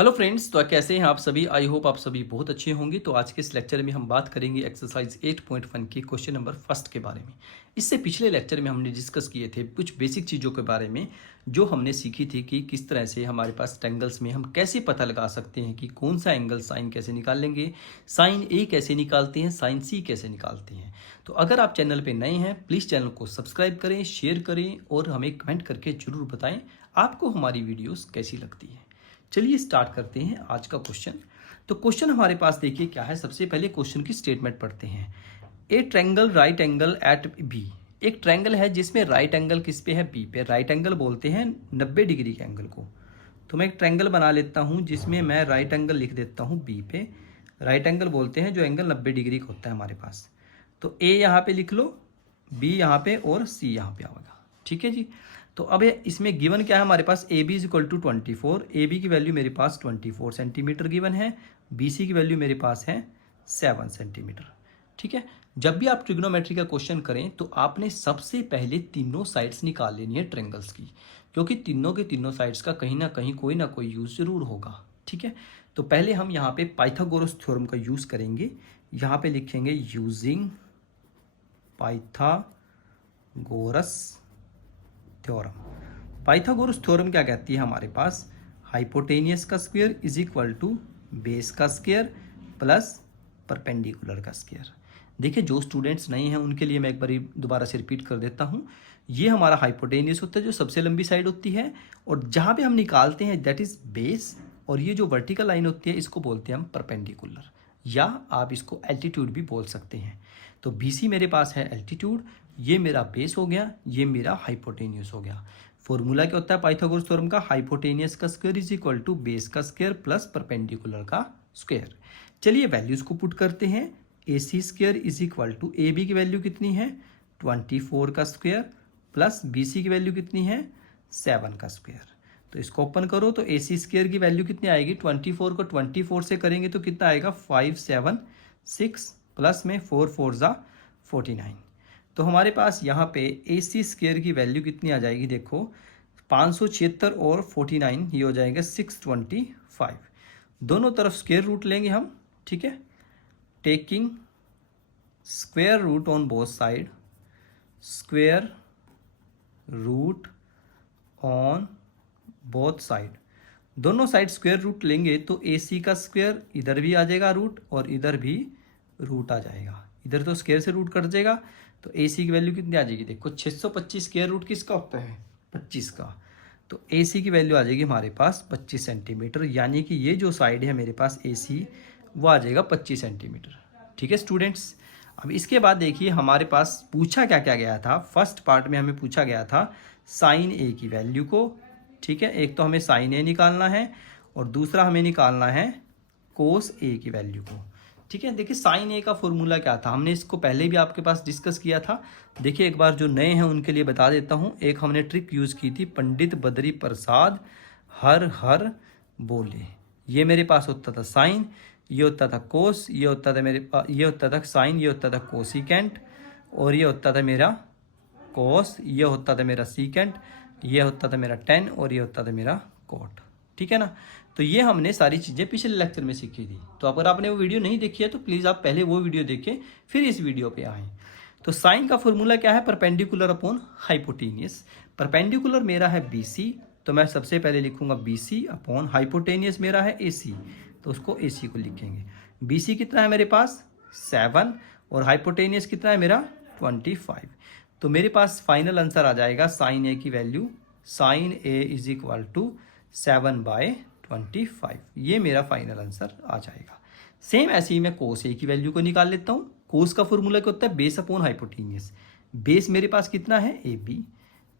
Hello friends, तो कैसे हैं आप सभी। आई होप आप सभी बहुत अच्छे होंगे। तो आज के इस लेक्चर में हम बात करेंगे एक्सरसाइज 8.1 के क्वेश्चन नंबर फर्स्ट के बारे में। इससे पिछले लेक्चर में हमने डिस्कस किए थे कुछ बेसिक चीज़ों के बारे में जो हमने सीखी थी कि किस तरह से हमारे पास ट्रायंगल्स में हम कैसे पता लगा सकते हैं कि कौन सा एंगल साइन कैसे निकाल लेंगे, साइन ए कैसे निकालते हैं, साइन सी कैसे निकालते हैं। तो अगर आप चैनल पर नए हैं प्लीज़ चैनल को सब्सक्राइब करें, शेयर करें और हमें कमेंट करके ज़रूर बताएं आपको हमारी वीडियोज़ कैसी लगती हैं। चलिए स्टार्ट करते हैं आज का क्वेश्चन। तो क्वेश्चन हमारे पास देखिए क्या है। सबसे पहले क्वेश्चन की स्टेटमेंट पढ़ते हैं। A triangle right angle at B. एक ट्रायंगल है जिसमें राइट एंगल किस पे है, बी पे। राइट एंगल बोलते हैं 90 डिग्री के एंगल को। तो मैं एक ट्रायंगल बना लेता हूं जिसमें मैं राइट एंगल लिख देता हूं बी पे। राइट एंगल बोलते हैं जो एंगल 90 डिग्री का होता है हमारे पास। तो ए यहाँ पे लिख लो, बी यहाँ पे और सी यहाँ पे आएगा। ठीक है जी। तो अब इसमें गिवन क्या है हमारे पास, A B is equal to 24। A B की वैल्यू मेरे पास 24 सेंटीमीटर गिवन है, बी सी की वैल्यू मेरे पास है 7 सेंटीमीटर। ठीक है। जब भी आप ट्रिग्नोमेट्री का क्वेश्चन करें तो आपने सबसे पहले तीनों साइड्स निकाल लेनी है ट्रायंगल्स की, क्योंकि तीनों के तीनों साइड्स का कहीं ना कहीं कोई ना कोई यूज जरूर होगा। ठीक है। तो पहले हम यहाँ पे पाइथागोरस थ्योरम का यूज करेंगे। यहाँ पे लिखेंगे using Pythagoras theorem. Pythagoras theorem क्या कहती है हमारे पास, हाइपोटेनियस का square is equal to base का स्क्वायर प्लस परपेंडिकुलर का स्क्वायर। देखिए जो स्टूडेंट्स नए हैं उनके लिए मैं एक बार दोबारा से रिपीट कर देता हूँ। ये हमारा हाइपोटेनियस होता है जो सबसे लंबी साइड होती है, और जहाँ पे हम निकालते हैं दैट इज बेस, और ये जो वर्टिकल लाइन होती है इसको बोलते हैं हम परपेंडिकुलर, या आप इसको एल्टीट्यूड भी बोल सकते हैं। तो BC मेरे पास है एल्टीट्यूड, ये मेरा बेस हो गया, ये मेरा हाइपोटेनियस हो गया। फॉर्मूला क्या होता है पाइथागोरस थ्योरम का, हाइपोटेनियस का square is equal to base का स्क्वायर प्लस परपेंडिकुलर का स्क्वायर। चलिए वैल्यूज को पुट करते हैं। AC square is equal to AB की वैल्यू कितनी है 24 का स्क्वायर प्लस BC की वैल्यू कितनी है 7 का स्क्वायर। तो इसको ओपन करो तो AC स्क्वायर की वैल्यू कितनी आएगी, 24 को 24 से करेंगे तो कितना आएगा 576 प्लस में 4 4 ज़ा 49। तो हमारे पास यहाँ पे AC स्क्वायर की वैल्यू कितनी आ जाएगी, देखो 576 और 49 ये हो जाएगा 625। दोनों तरफ स्क्वायर रूट लेंगे हम। ठीक है। Taking square root on both side, square root on both side, दोनों साइड स्क्वायर रूट लेंगे तो AC का स्क्वायर इधर भी आ जाएगा रूट और इधर भी रूट आ जाएगा। इधर तो स्क्वायर से रूट कट जाएगा तो AC की वैल्यू कितनी आ जाएगी, देखो 625 स्क्वायर रूट किसका होता है 25 का। तो AC की वैल्यू आ जाएगी हमारे पास 25 सेंटीमीटर, यानी कि ये जो साइड है मेरे पास AC वो आ जाएगा 25 सेंटीमीटर। ठीक है स्टूडेंट्स। अब इसके बाद देखिए हमारे पास पूछा क्या क्या गया था। फर्स्ट पार्ट में हमें पूछा गया था साइन A की वैल्यू को। ठीक है। एक तो हमें साइन A निकालना है और दूसरा हमें निकालना है कोस A की वैल्यू को। ठीक है। देखिए साइन A का फॉर्मूला क्या था, हमने इसको पहले भी आपके पास डिस्कस किया था। देखिए एक बार जो नए हैं उनके लिए बता देता हूँ। एक हमने ट्रिक यूज़ की थी, पंडित बद्री प्रसाद हर हर बोले। ये मेरे पास होता था साइन, ये होता था कोस, ये होता था ये होता था साइन, ये होता था कोसिकेंट, और ये होता था मेरा कोस, ये होता था मेरा सीकेंट, ये होता था मेरा टेन, और ये होता था मेरा कोट। ठीक है ना। तो ये हमने सारी चीज़ें पिछले लेक्चर में सीखी थी। तो अगर आपने वो वीडियो नहीं देखी है तो प्लीज़ आप पहले वो वीडियो देखें फिर इस वीडियो पे आएँ। तो साइन का फॉर्मूला क्या है, परपेंडिकुलर अपॉन हाइपोटेनियस। परपेंडिकुलर मेरा है BC, तो मैं सबसे पहले लिखूंगा BC अपॉन हाइपोटेनियस मेरा है AC, तो उसको AC को लिखेंगे। BC कितना है मेरे पास 7 और हाइपोटेनियस कितना है मेरा 25। तो मेरे पास फाइनल आंसर आ जाएगा साइन A की value, sine A is equal to 7/25। ये मेरा फाइनल आंसर आ जाएगा। सेम ऐसे ही मैं कोस A की वैल्यू को निकाल लेता हूँ। कोस का फॉर्मूला क्या होता है, बेस अपॉन हाइपोटेनियस। बेस मेरे पास कितना है AB,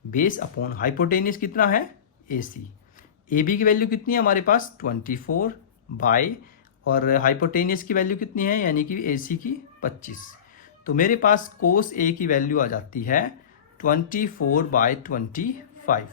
बेस अपॉन हाइपोटेनियस कितना है AC। AB की वैल्यू कितनी है हमारे पास 24 बाय, और हाइपोटेनियस की वैल्यू कितनी है यानी कि AC की 25। तो मेरे पास कोस A की वैल्यू आ जाती है 24/25।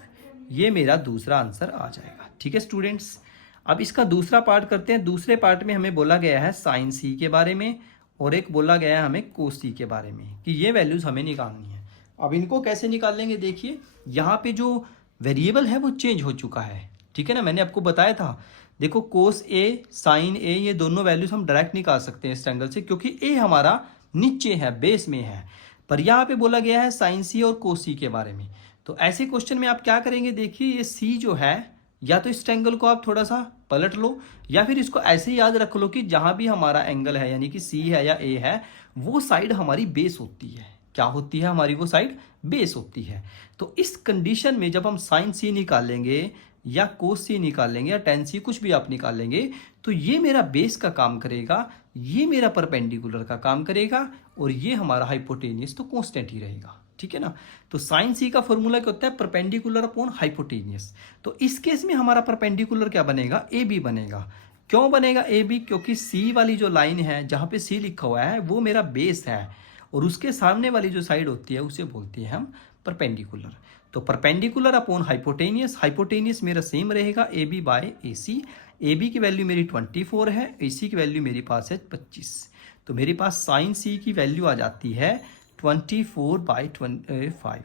ये मेरा दूसरा आंसर आ जाएगा। ठीक है स्टूडेंट्स। अब इसका दूसरा पार्ट करते हैं। दूसरे पार्ट में हमें बोला गया है साइन C के बारे में और एक बोला गया है हमें कोस C के बारे में कि ये वैल्यूज हमें निकालनी है। अब इनको कैसे निकाल लेंगे, देखिए यहाँ पे जो वेरिएबल है वो चेंज हो चुका है। ठीक है ना, मैंने आपको बताया था देखो कोस ए, साइन ए, ये दोनों वैल्यूज हम डायरेक्ट निकाल सकते हैं इस एंगल से, क्योंकि ए हमारा नीचे है, बेस में है। पर यहाँ पे बोला गया है साइन सी और कोस सी के बारे में। तो ऐसे क्वेश्चन में आप क्या करेंगे, देखिए ये सी जो है, या तो इस एंगल को आप थोड़ा सा पलट लो, या फिर इसको ऐसे याद रख लो कि जहां भी हमारा एंगल है, यानी कि सी है या ए है, वो साइड हमारी बेस होती है। क्या होती है हमारी? वो साइड बेस होती है। तो इस कंडीशन में जब हम साइन सी निकालेंगे या कोस सी निकालेंगे या टेन सी, कुछ भी आप निकालेंगे, तो ये मेरा बेस का काम करेगा, ये मेरा परपेंडिकुलर का काम करेगा, और ये हमारा हाइपोटेनियस तो कांस्टेंट ही रहेगा। ठीक है ना। तो साइन सी का फॉर्मूला क्या होता है? Perpendicular upon hypotenuse. तो इस केस में हमारा परपेंडिकुलर क्या बनेगा? ए बी बनेगा। क्यों बनेगा ए बी? क्योंकि सी वाली जो लाइन है, जहां पे सी लिखा हुआ है, वो मेरा बेस है, और उसके सामने वाली जो साइड होती है उसे बोलते हैं हम परपेंडिकुलर। तो परपेंडिकुलर अपॉन हाइपोटेनियस, हाइपोटेनियस मेरा सेम रहेगा A B by A C. A B की वैल्यू मेरी 24 है, ए सी की वैल्यू मेरे पास है 25। तो मेरे पास साइन सी की वैल्यू आ जाती है 24/5।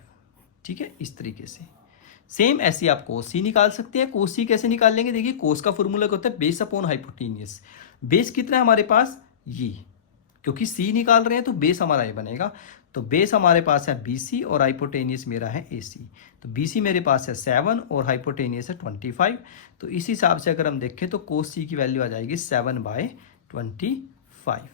ठीक है, इस तरीके से। सेम ऐसे आप कोस सी निकाल सकते हैं। कोस सी कैसे निकाल लेंगे? देखिए कोस का फॉर्मूला क्या होता है? Base upon hypotenuse. बेस कितना है हमारे पास? ये, क्योंकि सी निकाल रहे हैं तो बेस हमारा ये बनेगा। तो बेस हमारे पास है BC और हाइपोटेनियस मेरा है AC। तो BC मेरे पास है 7 और हाइपोटेनियस है 25। तो इस हिसाब से अगर हम देखें तो कोस सी की वैल्यू आ जाएगी 7/25।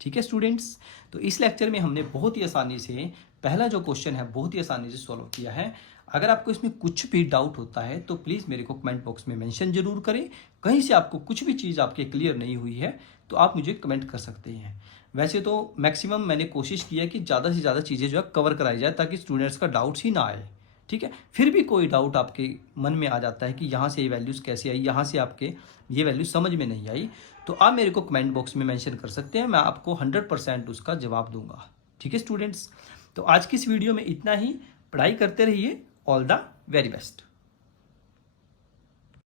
ठीक है स्टूडेंट्स। तो इस लेक्चर में हमने बहुत ही आसानी से पहला जो क्वेश्चन है बहुत ही आसानी से सॉल्व किया है। अगर आपको इसमें कुछ भी डाउट होता है तो प्लीज़ मेरे को कमेंट बॉक्स में मेंशन जरूर करें। कहीं से आपको कुछ भी चीज़ आपके क्लियर नहीं हुई है तो आप मुझे कमेंट कर सकते हैं। वैसे तो मैक्सिमम मैंने कोशिश की है कि ज़्यादा से ज़्यादा चीज़ें जो है कवर कराई जाए, ताकि स्टूडेंट्स का डाउट्स ही ना आए। ठीक है, फिर भी कोई डाउट आपके मन में आ जाता है कि यहाँ से ये वैल्यूज़ कैसे आई, यहाँ से आपके ये वैल्यू समझ में नहीं आई, तो आप मेरे को कमेंट बॉक्स में मेंशन कर सकते हैं, मैं आपको 100% उसका जवाब दूंगा। ठीक है स्टूडेंट्स, तो आज की इस वीडियो में इतना ही। पढ़ाई करते रहिए। All the very best.